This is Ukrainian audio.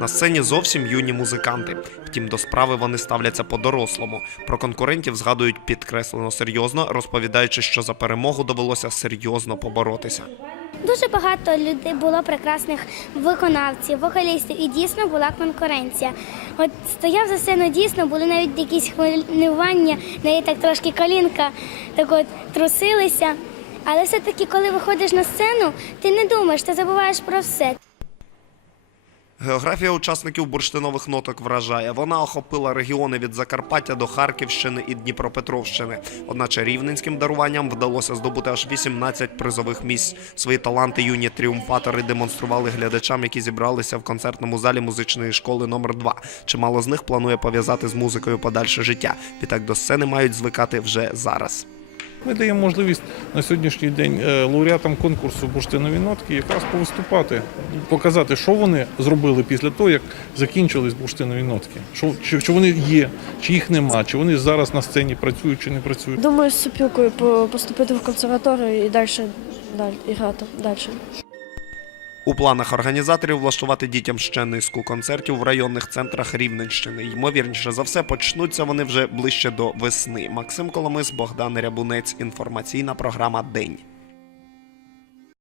На сцені зовсім юні музиканти. Втім, до справи вони ставляться по-дорослому. Про конкурентів згадують підкреслено серйозно, розповідаючи, що за перемогу довелося серйозно поборотися. Дуже багато людей було прекрасних виконавців, вокалістів, і дійсно була конкуренція. От стояв за сцену, дійсно були навіть якісь хвилювання, навіть так трошки колінка так от трусилися. Але все-таки, коли виходиш на сцену, ти не думаєш, ти забуваєш про все. Географія учасників бурштинових ноток вражає. Вона охопила регіони від Закарпаття до Харківщини і Дніпропетровщини. Одначе рівненським даруванням вдалося здобути аж 18 призових місць. Свої таланти юні тріумфатори демонстрували глядачам, які зібралися в концертному залі музичної школи номер 2 Чимало з них планує пов'язати з музикою подальше життя. Відтак до сцени мають звикати вже зараз. Ми даємо можливість на сьогоднішній день е, лауреатам конкурсу бурштинові нотки якраз повиступати, показати, що вони зробили після того, як закінчились бурштинові нотки. Що, чи, вони є, чи їх нема, чи вони зараз на сцені працюють, чи не працюють. Думаю, з сопілкою по- поступити в консерваторію і далі, далі і грати далі. У планах організаторів влаштувати дітям ще низку концертів в районних центрах Рівненщини. Ймовірніше за все, почнуться вони вже ближче до весни. Максим Коломис, Богдан Рябунець. Інформаційна програма День.